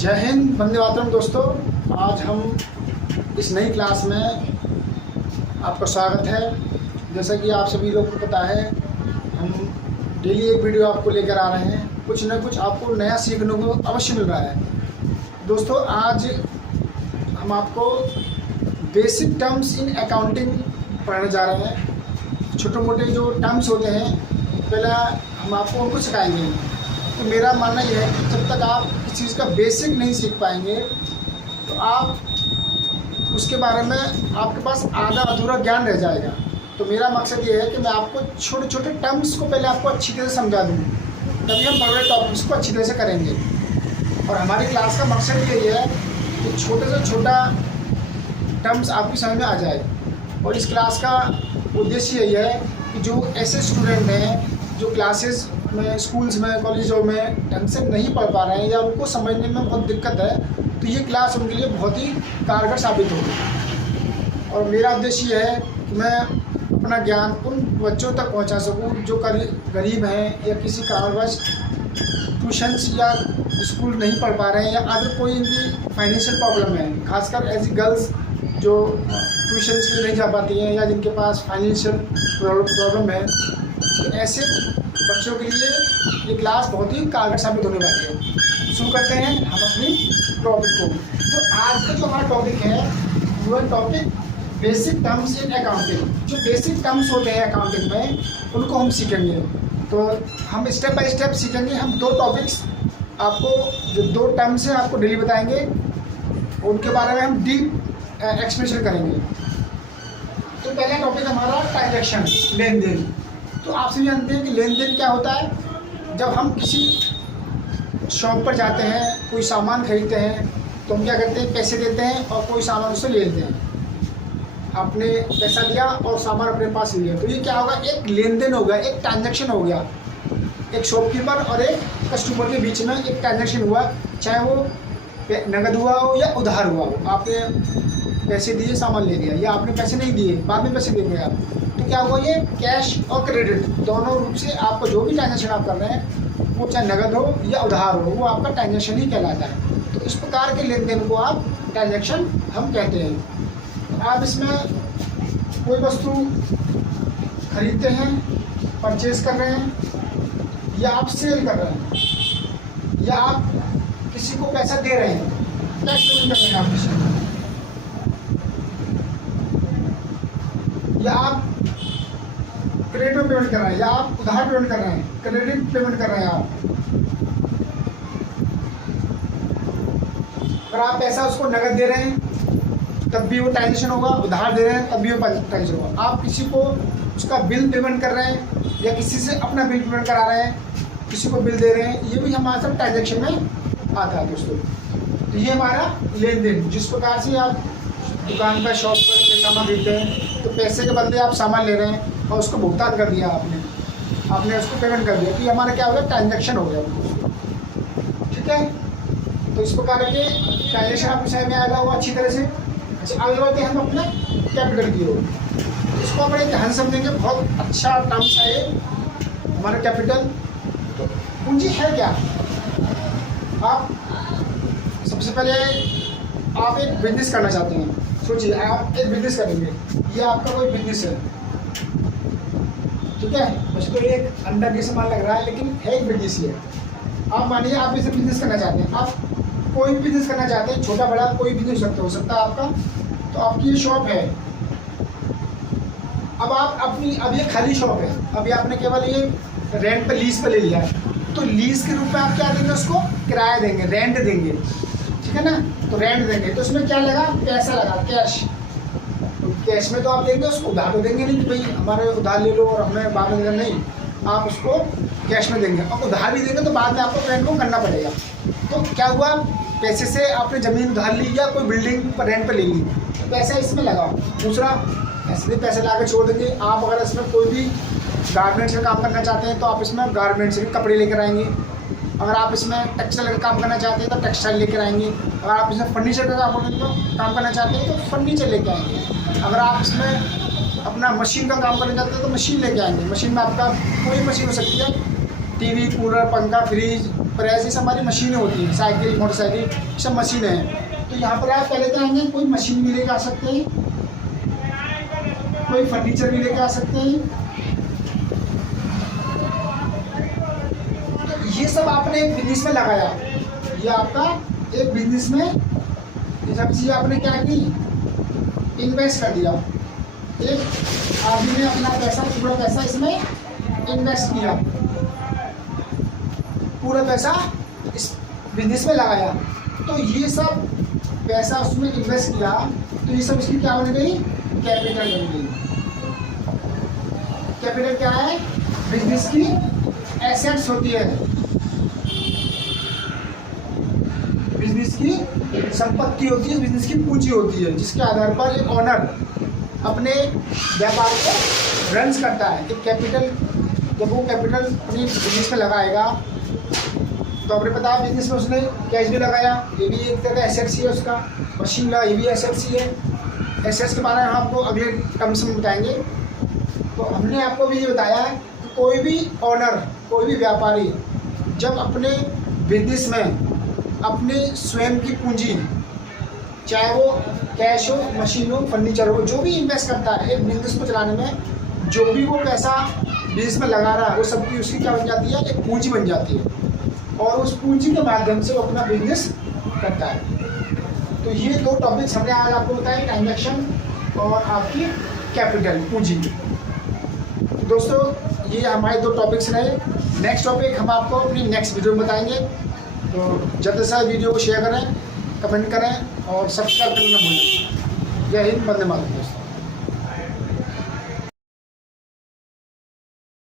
जय हिंद, वंदे मातरम। दोस्तों, आज हम इस नई क्लास में आपका स्वागत है। जैसा कि आप सभी लोग को पता है, हम डेली एक वीडियो आपको लेकर आ रहे हैं। कुछ न कुछ आपको नया सीखने को अवश्य मिल रहा है। दोस्तों, आज हम आपको बेसिक टर्म्स इन अकाउंटिंग पढ़ाने जा रहे हैं। छोटे मोटे जो टर्म्स होते हैं, पहले हम आपको उनको सिखाएंगे। तो मेरा मानना यह है कि जब तक आप किसी चीज़ का बेसिक नहीं सीख पाएंगे तो आप उसके बारे में आपके पास आधा अधूरा ज्ञान रह जाएगा। तो मेरा मकसद ये है कि मैं आपको छोटे छोटे टर्म्स को पहले आपको अच्छी तरह से समझा दूँ, तभी हम बड़े टॉपिक्स को अच्छी तरह से करेंगे। और हमारी क्लास का मकसद यही है कि छोटे से छोटा टर्म्स आपकी समझ में आ जाए। और इस क्लास का उद्देश्य यही है कि जो ऐसे स्टूडेंट हैं जो क्लासेस में, स्कूल्स में, कॉलेजों में ढंग से नहीं पढ़ पा रहे हैं या उनको समझने में बहुत दिक्कत है, तो ये क्लास उनके लिए बहुत ही कारगर साबित होगी। और मेरा उद्देश्य यह है कि मैं अपना ज्ञान उन बच्चों तक पहुंचा सकूं जो गरीब हैं या किसी कारणवश ट्यूशन्स या स्कूल नहीं पढ़ पा रहे हैं या अदर कोई इनकी फाइनेंशियल प्रॉब्लम है। खासकर ऐसी गर्ल्स जो ट्यूशन्स के लिए नहीं जा पाती हैं या जिनके पास फाइनेंशियल प्रॉब्लम है, तो ऐसे बच्चों के लिए ये क्लास बहुत ही कारगर साबित होने वाली है। शुरू करते हैं हम अपनी टॉपिक को। तो आज का जो हमारा टॉपिक है वो है topic basic terms in accounting. जो बेसिक टर्म्स होते हैं अकाउंटिंग में, उनको हम सीखेंगे। तो हम स्टेप बाय स्टेप सीखेंगे। हम दो टॉपिक्स आपको, जो दो टर्म्स हैं, आपको डेली बताएंगे। उनके बारे में हम डीप एक्सप्लेनेशन करेंगे। तो पहला टॉपिक हमारा ट्रांजैक्शन, लेन देन। तो आप सभी जानते हैं कि लेन देन क्या होता है। जब हम किसी शॉप पर जाते हैं, कोई सामान खरीदते हैं, तो हम क्या करते हैं, पैसे देते हैं और कोई सामान उससे ले लेते हैं। आपने पैसा दिया और सामान अपने पास लिया, तो ये क्या होगा, एक लेन देन हो गया, एक ट्रांजैक्शन हो गया। एक शॉपकीपर और एक कस्टमर के बीच में एक ट्रांजैक्शन हुआ, चाहे वो नगद हुआ हो या उधार हुआ हो। आपने पैसे दिए, सामान ले लिया, या आपने पैसे नहीं दिए, बाद में पैसे देंगे आप, तो क्या हुआ, ये कैश और क्रेडिट दोनों रूप से आपको जो भी ट्रांजैक्शन आप कर रहे हैं, वो चाहे नगद हो या उधार हो, वो आपका ट्रांजैक्शन ही कहलाता है। तो इस प्रकार के लेन देन को आप ट्रांजैक्शन हम कहते हैं। आप इसमें कोई वस्तु खरीदते हैं, परचेज कर रहे हैं, या आप सेल कर रहे हैं, या आप किसी को पैसा दे रहे हैं, कैश पेमेंट कर रहे हैं आप किसी को, या आप क्रेडिट में पेमेंट कर रहे हैं, या आप उधार पेमेंट कर रहे हैं, क्रेडिट पेमेंट कर रहे हैं आप। अगर आप पैसा उसको नगद दे रहे हैं तब भी वो ट्रांजेक्शन होगा, उधार दे रहे हैं तब भी वो ट्रांजेक्शन होगा। आप किसी को उसका बिल पेमेंट कर रहे हैं या किसी से अपना बिल पेमेंट करा रहे हैं, किसी को बिल दे रहे हैं, ये भी हमारा सब ट्रांजेक्शन में आता है दोस्तों। तो ये हमारा लेन देन। जिस प्रकार से आप दुकान पर, शॉप पर सामान खरीदते हैं, तो पैसे के बदले आप सामान ले रहे हैं और उसको भुगतान कर दिया आपने उसको पेमेंट कर दिया, तो ये हमारा क्या हो गया, ट्रांजैक्शन हो गया। ठीक है, तो इस प्रकार के ट्रांजैक्शन आपको समझ में आएगा वो अच्छी तरह से। अच्छा, आगे बढ़ते हैं हम अपने कैपिटल की ओर। इसको बड़े ध्यान समझेंगे, बहुत अच्छा टर्म्स है ये हमारा कैपिटल। तो पूंजी है क्या। आप सबसे पहले आप एक बिजनेस करना चाहते हैं। सोचिए, आप एक बिजनेस करेंगे, ये आपका कोई बिजनेस है, ठीक है। वैसे तो एक अंडा के सामान लग रहा है, लेकिन है एक बिजनेस ही है। आप मानिए आप इसे बिजनेस करना चाहते हैं, आप कोई भी बिजनेस करना चाहते हैं, छोटा बड़ा कोई बिजनेस हो सकता है आपका। तो आपकी ये शॉप है, अब आप अपनी, अब ये खाली शॉप है, अभी आपने केवल ये रेंट पे, लीज पे ले लिया है, तो लीज के रूप में आप क्या देंगे, उसको किराया देंगे, रेंट देंगे, ठीक है ना। तो रेंट देंगे, तो उसमें क्या लगा, पैसा लगा, कैश। तो कैश में तो आप देंगे, उसको उधार तो देंगे नहीं कि भाई हमारे उधार ले लो और हमें बाद में देना, नहीं, आप उसको कैश में देंगे। और उधार भी देंगे तो बाद में आपको रेंट को करना पड़ेगा। तो क्या हुआ, पैसे से आपने ज़मीन उधार ली या कोई बिल्डिंग पर रेंट पर ले ली, तो पैसा इसमें लगा। दूसरा, ऐसे पैसे ला के छोड़ देंगे। आप अगर इसमें कोई भी गारमेंट्स का काम करना चाहते हैं, तो आप इसमें गारमेंट्स के कपड़े लेकर आएंगे। अगर आप इसमें टेक्सटाइल का काम करना चाहते हैं तो टेक्सटाइल लेकर आएंगे। अगर आप इसमें फर्नीचर का काम करना चाहते हैं तो फर्नीचर लेके आएंगे। अगर आप इसमें अपना मशीन का काम करना चाहते हैं तो मशीन लेके आएंगे। मशीन में आपका कोई मशीन हो सकती है, टीवी, कूलर, पंखा, फ्रिज, प्रेस, ये सब हमारी मशीनें होती हैं। साइकिल, मोटरसाइकिल, सब मशीनें हैं। तो यहाँ पर आप क्या लेकर आएंगे, कोई मशीन भी लेकर आ सकते हैं, कोई फर्नीचर भी लेकर आ सकते हैं। तो ये सब आपने एक बिजनेस में लगाया, ये आपका एक बिजनेस में ये सब चीज़ें आपने क्या की, इन्वेस्ट कर दिया। एक आदमी ने अपना पैसा, पूरा पैसा इसमें इन्वेस्ट किया, पूरा पैसा इस बिजनेस में लगाया। तो ये सब पैसा उसमें इन्वेस्ट किया, तो ये सब इसकी क्या बन गई, कैपिटल बन गई। कैपिटल क्या है, बिजनेस की एसेट्स होती है, बिजनेस की संपत्ति होती है, बिजनेस की पूंजी होती है, जिसके आधार पर एक ओनर अपने व्यापार को रन करता है। एक कैपिटल, जब वो कैपिटल अपनी बिजनेस में लगाएगा, तो आपने पता है बिजनेस में उसने कैश भी लगाया, ये भी एक तरह का एसेट्स ही है उसका। मशीन लगा, ये भी एसेट्स ही है। एसेट्स के बारे में हम आपको अगले टर्म्स में बताएंगे। तो हमने आपको भी ये बताया कि कोई भी ओनर, कोई भी व्यापारी जब अपने बिजनेस में अपने स्वयं की पूंजी, चाहे वो कैश हो, मशीन हो, फर्नीचर हो, जो भी इन्वेस्ट करता है एक बिजनेस को चलाने में, जो भी वो पैसा बिजनेस में लगा रहा है, वो सब की उसकी क्या बन जाती है, एक पूंजी बन जाती है, और उस पूंजी के माध्यम से वो अपना बिजनेस करता है। तो ये दो टॉपिक्स हमने आज आपको बताए, ट्रांजैक्शन और आपकी कैपिटल, पूंजी। तो दोस्तों ये हमारे दो टॉपिक्स रहे। नेक्स्ट टॉपिक हम आपको अपनी नेक्स्ट वीडियो में बताएंगे। तो जल्द से वीडियो को शेयर करें, कमेंट करें और सब्सक्राइब करना ना भूलें। जय हिंद, वंदे मातरम।